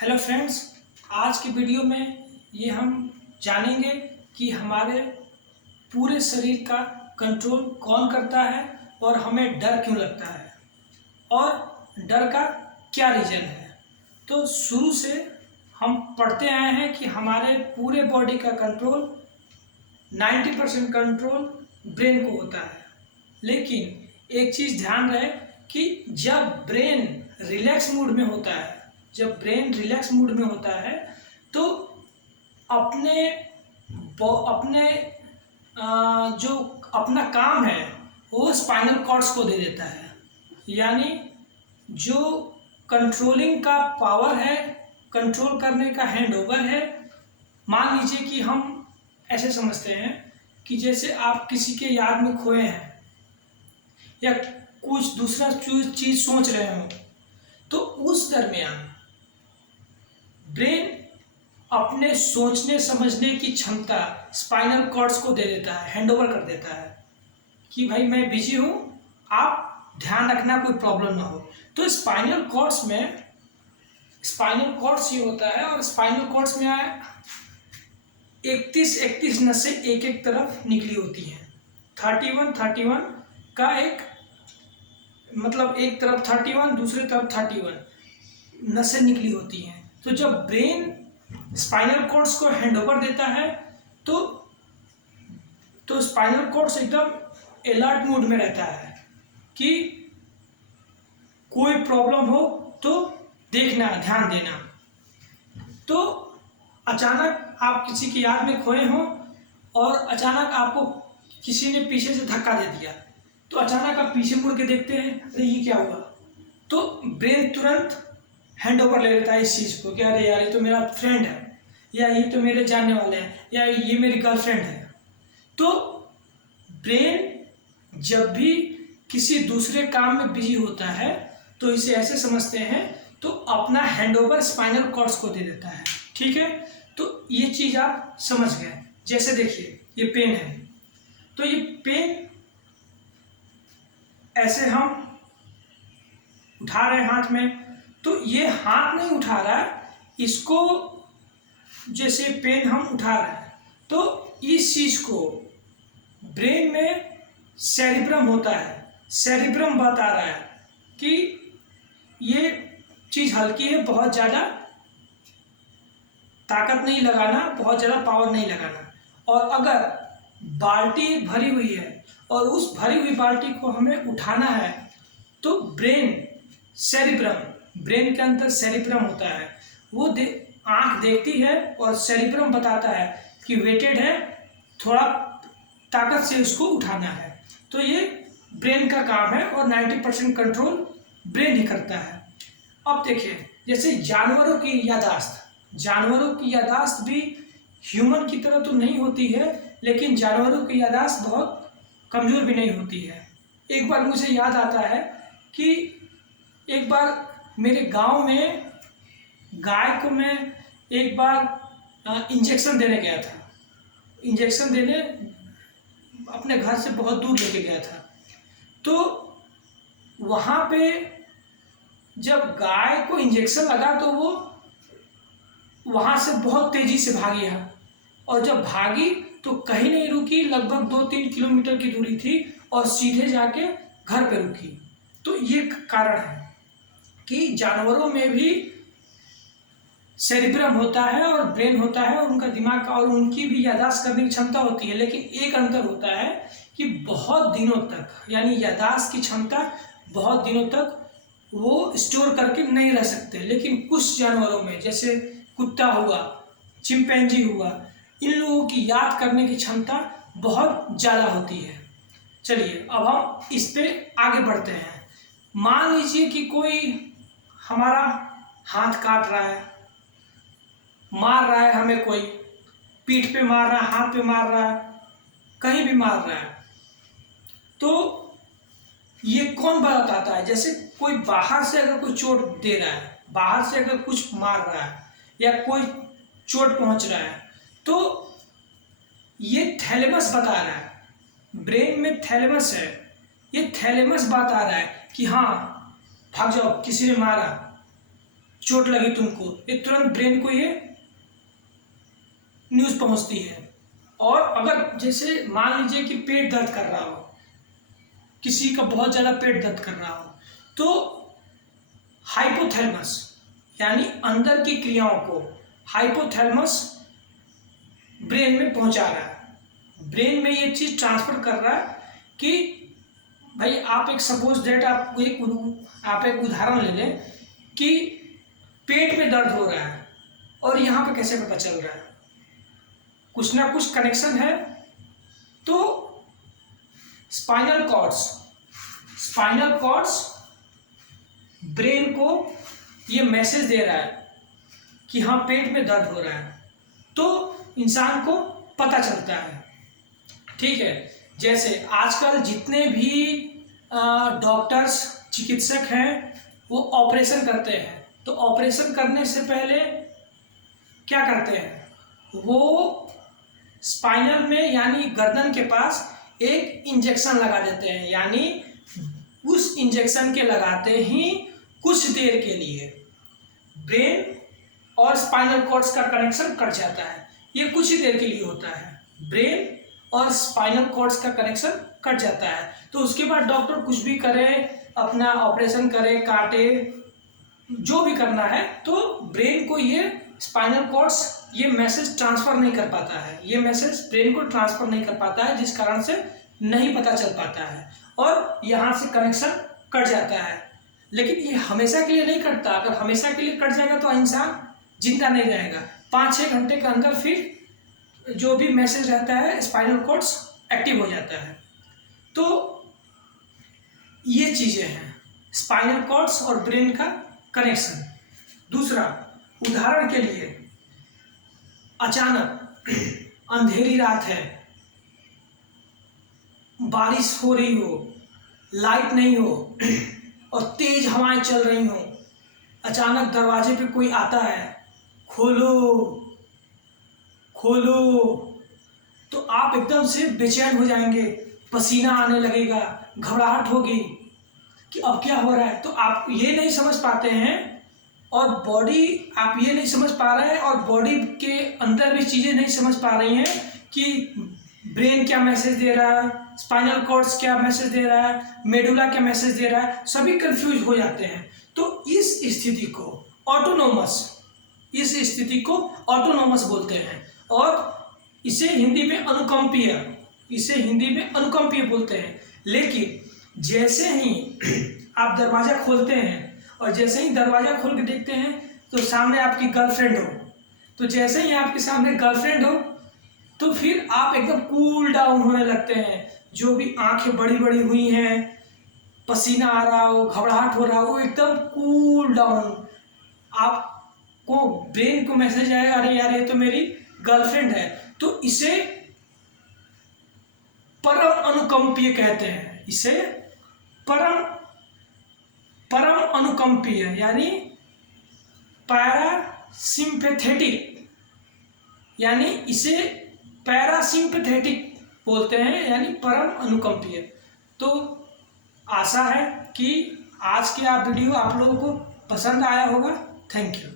Hello friends, आज की video में ये हम जानेंगे कि हमारे पूरे शरीर का कंट्रोल कौन करता है और हमें डर क्यों लगता है और डर का क्या रीज़न है। तो शुरू से हम पढ़ते आए हैं कि हमारे पूरे बॉडी का कंट्रोल 90% कंट्रोल ब्रेन को होता है। लेकिन एक चीज़ ध्यान रहे कि जब ब्रेन रिलैक्स मूड में होता है तो अपने अपने जो अपना काम है वो स्पाइनल कॉर्ड्स को दे देता है। यानी जो कंट्रोलिंग का पावर है, कंट्रोल करने का हैंडओवर है। मान लीजिए कि हम ऐसे समझते हैं कि जैसे आप किसी के याद में खोए हैं या कुछ दूसरा चीज़ सोच रहे हो, तो उस दरमियान ब्रेन अपने सोचने समझने की क्षमता स्पाइनल कॉर्ड्स को दे देता है, हैंडओवर कर देता है कि भाई मैं बिजी हूँ, आप ध्यान रखना, कोई प्रॉब्लम ना हो। तो स्पाइनल कॉर्ड्स ये होता है और स्पाइनल कॉर्ड्स में 31 नसें एक एक तरफ निकली होती हैं। 31 का एक मतलब एक तरफ 31, दूसरी तरफ 31 नसें निकली होती हैं। तो जब ब्रेन स्पाइनल कॉर्ड्स को हैंडओवर देता है तो स्पाइनल कॉर्ड्स एकदम अलर्ट मूड में रहता है कि कोई प्रॉब्लम हो तो देखना, ध्यान देना। तो अचानक आप किसी की याद में खोए हों और अचानक आपको किसी ने पीछे से धक्का दे दिया, तो अचानक आप पीछे मुड़ के देखते हैं, अरे ये क्या हुआ। तो ब्रेन तुरंत हैंड ओवर ले लेता है इस चीज़ को कि अरे यार ये तो मेरा फ्रेंड है, या ये तो मेरे जानने वाले हैं, या ये मेरी गर्लफ्रेंड है। तो ब्रेन जब भी किसी दूसरे काम में बिजी होता है तो इसे ऐसे समझते हैं, तो अपना हैंडओवर स्पाइनल कॉर्ड्स को दे देता है। ठीक है, तो ये चीज़ आप समझ गए। जैसे देखिए ये पेन है, तो ये पेन ऐसे हम उठा रहे हैं हाथ में, तो ये हाथ नहीं उठा रहा है, इसको जैसे पेन हम उठा रहे हैं तो इस चीज़ को ब्रेन में सेरिब्रम होता है, सेरिब्रम बता रहा है कि ये चीज़ हल्की है, बहुत ज़्यादा ताकत नहीं लगाना, बहुत ज़्यादा पावर नहीं लगाना। और अगर बाल्टी भरी हुई है और उस भरी हुई बाल्टी को हमें उठाना है तो ब्रेन के अंदर सेरिब्रम होता है, वो आँख देखती है और सेरिब्रम बताता है कि वेटेड है, थोड़ा ताकत से उसको उठाना है। तो ये ब्रेन का काम है और 90% कंट्रोल ब्रेन ही करता है। अब देखिए जैसे जानवरों की याददाश्त भी ह्यूमन की तरह तो नहीं होती है, लेकिन जानवरों की याददाश्त बहुत कमज़ोर भी नहीं होती है। एक बार मुझे याद आता है कि एक बार मेरे गांव में गाय को मैं एक बार इंजेक्शन देने गया था। इंजेक्शन देने अपने घर से बहुत दूर लेके गया था। तो वहाँ पे जब गाय को इंजेक्शन लगा तो वो वहाँ से बहुत तेज़ी से भागी है, और जब भागी तो कहीं नहीं रुकी, लगभग 2-3 किलोमीटर की दूरी थी और सीधे जाके घर पे रुकी। तो ये कारण है कि जानवरों में भी सेरिब्रम होता है और ब्रेन होता है, उनका दिमाग का, और उनकी भी याददाश्त करने की क्षमता होती है। लेकिन एक अंतर होता है कि बहुत दिनों तक, यानी याददाश्त की क्षमता बहुत दिनों तक वो स्टोर करके नहीं रह सकते। लेकिन कुछ जानवरों में, जैसे कुत्ता हुआ, चिंपैंजी हुआ, इन लोगों की याद करने की क्षमता बहुत ज़्यादा होती है। चलिए अब हम इस पे आगे बढ़ते हैं। मान लीजिए कि कोई हमारा हाथ काट रहा है, मार रहा है हमें, कोई पीठ पे मार रहा है, हाथ पे मार रहा है, कहीं भी मार रहा है, तो ये कौन बताता है। जैसे कोई बाहर से अगर कोई चोट दे रहा है, बाहर से अगर कुछ मार रहा है या कोई चोट पहुंच रहा है, तो ये थैलेमस बता रहा है, ब्रेन में थैलेमस है, ये थैलेमस बता रहा है कि हाँ भाग जाओ, किसी ने मारा, चोट लगी तुमको, ये तुरंत ब्रेन को ये न्यूज़ पहुंचती है। और अगर जैसे मान लीजिए कि पेट दर्द कर रहा हो, किसी का बहुत ज़्यादा पेट दर्द कर रहा हो, तो हाइपोथैलेमस यानी अंदर की क्रियाओं को हाइपोथैलेमस ब्रेन में पहुंचा रहा है। ब्रेन में ये चीज़ ट्रांसफर कर रहा है कि भाई आप एक सपोज दैट आप एक उदाहरण ले लें कि पेट में दर्द हो रहा है और यहाँ पे कैसे पता चल रहा है, कुछ ना कुछ कनेक्शन है। तो स्पाइनल कॉर्ड्स ब्रेन को ये मैसेज दे रहा है कि हाँ पेट में दर्द हो रहा है, तो इंसान को पता चलता है। ठीक है, जैसे आजकल जितने भी डॉक्टर्स चिकित्सक हैं वो ऑपरेशन करते हैं, तो ऑपरेशन करने से पहले क्या करते हैं, वो स्पाइनल में यानी गर्दन के पास एक इंजेक्शन लगा देते हैं, यानी उस इंजेक्शन के लगाते ही कुछ देर के लिए ब्रेन और स्पाइनल कॉर्ड्स का कनेक्शन कट जाता है। ये कुछ ही देर के लिए होता है, ब्रेन और स्पाइनल कॉर्ड्स का कनेक्शन कट जाता है। तो उसके बाद डॉक्टर कुछ भी करे, अपना ऑपरेशन करे, काटे, जो भी करना है, तो ब्रेन को ये स्पाइनल कॉर्ड्स ये मैसेज ट्रांसफ़र नहीं कर पाता है, ये मैसेज ब्रेन को ट्रांसफ़र नहीं कर पाता है, जिस कारण से नहीं पता चल पाता है और यहाँ से कनेक्शन कट जाता है। लेकिन ये हमेशा के लिए नहीं कटता। अगर हमेशा के लिए कट जाएगा तो इंसान जिंदा नहीं रहेगा। 5-6 घंटे के अंदर फिर जो भी मैसेज रहता है स्पाइनल कॉर्ड्स एक्टिव हो जाता है। तो ये चीज़ें हैं स्पाइनल कॉर्ड्स और ब्रेन का कनेक्शन। दूसरा उदाहरण के लिए, अचानक अंधेरी रात है, बारिश हो रही हो, लाइट नहीं हो और तेज हवाएं चल रही हो, अचानक दरवाजे पे कोई आता है, खोलो खोलो, तो आप एकदम से बेचैन हो जाएंगे, पसीना आने लगेगा, घबराहट होगी कि अब क्या हो रहा है। तो आप ये नहीं समझ पाते हैं और बॉडी आप ये नहीं समझ पा रहे हैं और बॉडी के अंदर भी चीज़ें नहीं समझ पा रही हैं कि ब्रेन क्या मैसेज दे रहा है, स्पाइनल कॉर्ड्स क्या मैसेज दे रहा है, मेडुला क्या मैसेज दे रहा है, सभी कंफ्यूज हो जाते हैं। तो इस स्थिति को ऑटोनोमस बोलते हैं और इसे हिंदी में अनुकंपीय बोलते हैं। लेकिन जैसे ही आप दरवाज़ा खोलते हैं और जैसे ही दरवाज़ा खोल के देखते हैं तो सामने आपकी गर्लफ्रेंड हो, तो जैसे ही आपके सामने गर्लफ्रेंड हो तो फिर आप एकदम कूल डाउन होने लगते हैं। जो भी आंखें बड़ी बड़ी हुई हैं, पसीना आ रहा हो, घबराहट हो रहा हो, एकदम कूल डाउन, आपको ब्रेन को मैसेज आएगा अरे यार ये तो मेरी गर्लफ्रेंड है। तो इसे परम अनुकंपीय कहते हैं, इसे परम अनुकंपीय यानी पैरासिम्पैथेटिक, यानी इसे पैरासिम्पैथेटिक बोलते हैं, यानी परम अनुकंपीय। तो आशा है कि आज की वीडियो आप लोगों को पसंद आया होगा। Thank you.